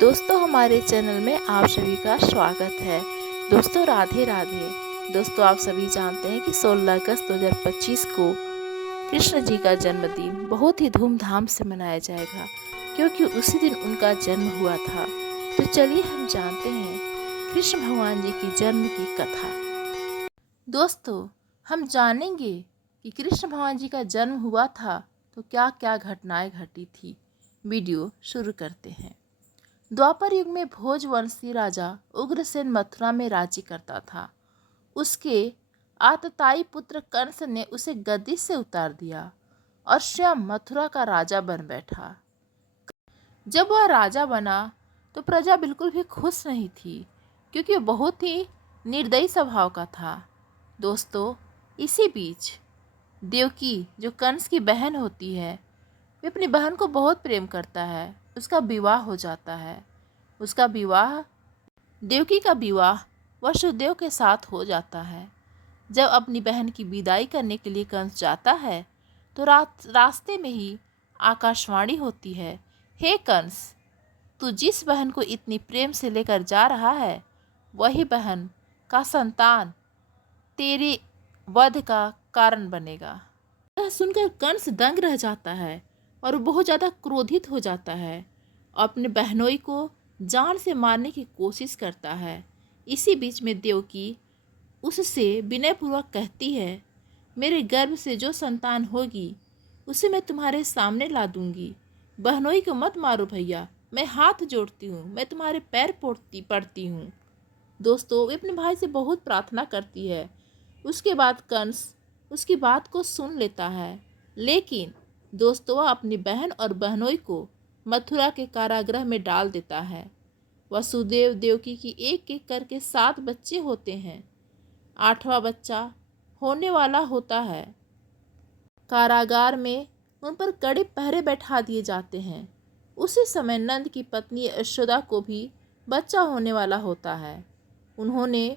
दोस्तों हमारे चैनल में आप सभी का स्वागत है। दोस्तों राधे राधे। दोस्तों आप सभी जानते हैं कि 16 अगस्त 2025 को कृष्ण जी का जन्मदिन बहुत ही धूमधाम से मनाया जाएगा, क्योंकि उसी दिन उनका जन्म हुआ था। तो चलिए हम जानते हैं कृष्ण भगवान जी की जन्म की कथा। दोस्तों हम जानेंगे कि कृष्ण भगवान जी का जन्म हुआ था तो क्या क्या घटनाएं घटी थी। वीडियो शुरू करते हैं। द्वापर युग में भोजवंशी राजा उग्रसेन मथुरा में राज्य करता था। उसके आतताई पुत्र कंस ने उसे गद्दी से उतार दिया और स्वयं मथुरा का राजा बन बैठा। जब वह राजा बना तो प्रजा बिल्कुल भी खुश नहीं थी, क्योंकि वह बहुत ही निर्दयी स्वभाव का था। दोस्तों इसी बीच देवकी, जो कंस की बहन होती है, वे अपनी बहन को बहुत प्रेम करता है। उसका विवाह हो जाता है। उसका विवाह देवकी का विवाह वसुदेव के साथ हो जाता है। जब अपनी बहन की विदाई करने के लिए कंस जाता है तो रास्ते में ही आकाशवाणी होती है, हे कंस, तू जिस बहन को इतनी प्रेम से लेकर जा रहा है वही बहन का संतान तेरे वध का कारण बनेगा। यह सुनकर कंस दंग रह जाता है और बहुत ज़्यादा क्रोधित हो जाता है। अपने बहनोई को जान से मारने की कोशिश करता है। इसी बीच में देवकी उससे विनयपूर्वक कहती है, मेरे गर्भ से जो संतान होगी उसे मैं तुम्हारे सामने ला दूंगी। बहनोई को मत मारो भैया, मैं हाथ जोड़ती हूँ, मैं तुम्हारे पैर पड़ती हूँ। दोस्तों वे अपने भाई से बहुत प्रार्थना करती है। उसके बाद कंस उसकी बात को सुन लेता है, लेकिन दोस्तों वह अपनी बहन और बहनोई को मथुरा के कारागृह में डाल देता है। वसुदेव देवकी की एक एक करके 7 बच्चे होते हैं। 8वां बच्चा होने वाला होता है। कारागार में उन पर कड़े पहरे बैठा दिए जाते हैं। उसी समय नंद की पत्नी यशोदा को भी बच्चा होने वाला होता है। उन्होंने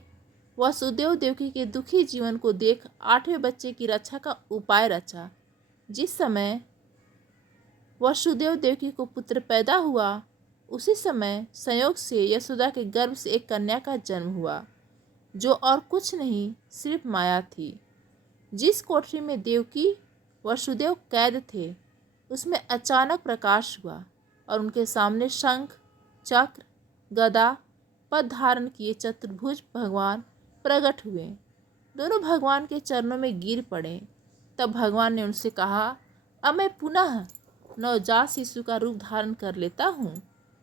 वसुदेव देवकी के दुखी जीवन को देख 8वें बच्चे की रक्षा का उपाय रचा। जिस समय वसुदेव देवकी को पुत्र पैदा हुआ, उसी समय संयोग से यशोदा के गर्भ से एक कन्या का जन्म हुआ, जो और कुछ नहीं सिर्फ माया थी। जिस कोठरी में देवकी वसुदेव कैद थे, उसमें अचानक प्रकाश हुआ और उनके सामने शंख, चक्र, गदा, पद धारण किए चतुर्भुज भगवान प्रकट हुए। दोनों भगवान के चरणों में गिर पड़े। तब भगवान ने उनसे कहा, अब मैं पुनः नवजात शिशु का रूप धारण कर लेता हूँ।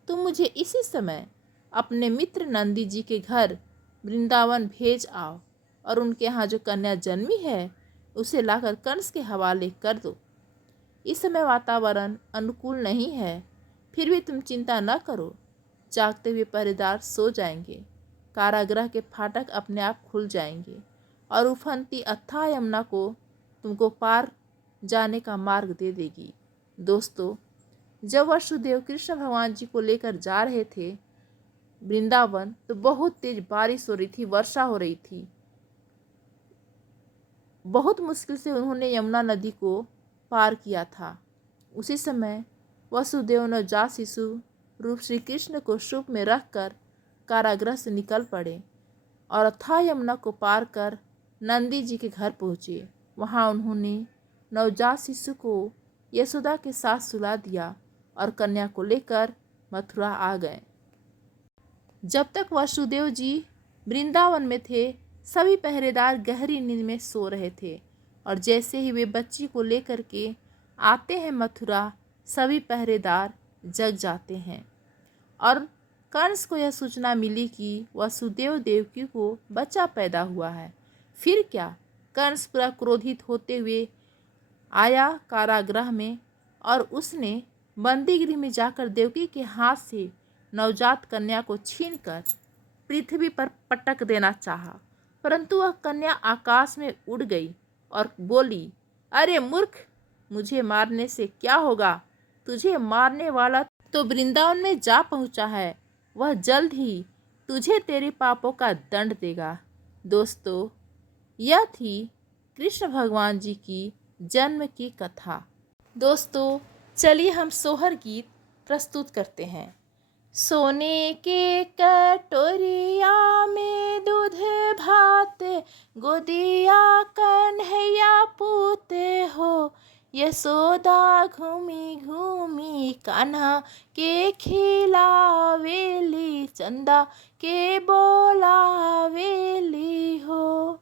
तुम मुझे इसी समय अपने मित्र नंदी जी के घर वृंदावन भेज आओ और उनके यहाँ जो कन्या जन्मी है उसे लाकर कंस के हवाले कर दो। इस समय वातावरण अनुकूल नहीं है, फिर भी तुम चिंता न करो। जागते हुए पहरेदार सो जाएंगे। कारागृह के फाटक अपने आप खुल जाएंगे और उफनती अथाह यमुना को तुमको पार जाने का मार्ग दे देगी। दोस्तों जब वसुदेव कृष्ण भगवान जी को लेकर जा रहे थे वृंदावन, तो बहुत तेज बारिश हो रही थी, वर्षा हो रही थी। बहुत मुश्किल से उन्होंने यमुना नदी को पार किया था। उसी समय वसुदेव नवजात शिशु रूप श्री कृष्ण को शुभ में रखकर कारागृह से निकल पड़े और अथाह यमुना को पार कर नंदी जी के घर पहुँचे। वहाँ उन्होंने नवजात शिशु को यशोदा के साथ सुला दिया और कन्या को लेकर मथुरा आ गए। जब तक वसुदेव जी वृंदावन में थे, सभी पहरेदार गहरी नींद में सो रहे थे और जैसे ही वे बच्ची को लेकर के आते हैं मथुरा, सभी पहरेदार जग जाते हैं और कंस को यह सूचना मिली कि वसुदेव देवकी को बच्चा पैदा हुआ है। फिर क्या, कंस पूरा क्रोधित होते हुए आया कारागृह में और उसने बंदीगृह में जाकर देवकी के हाथ से नवजात कन्या को छीनकर पृथ्वी पर पटक देना चाहा, परंतु वह कन्या आकाश में उड़ गई और बोली, अरे मूर्ख, मुझे मारने से क्या होगा? तुझे मारने वाला तो वृंदावन में जा पहुंचा है, वह जल्द ही तुझे तेरे पापों का दंड देगा। दोस्तों यह थी कृष्ण भगवान जी की जन्म की कथा। दोस्तों चलिए हम सोहर गीत प्रस्तुत करते हैं। सोने के कटोरिया में दूध भात, गोदिया कन्हैया पूते हो। यशोदा घूमी घूमी कान्हा के खिलावेली, चंदा के बोलावेली हो।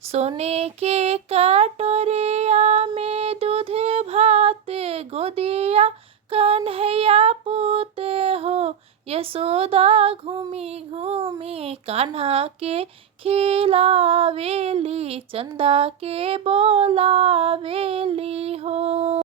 सोने के कटोरिया में दूध भात, गोदिया कन्हैया पूते हो। यशोदा घूमी घूमी कान्हा के खिलावेली, चंदा के बोलावेली हो।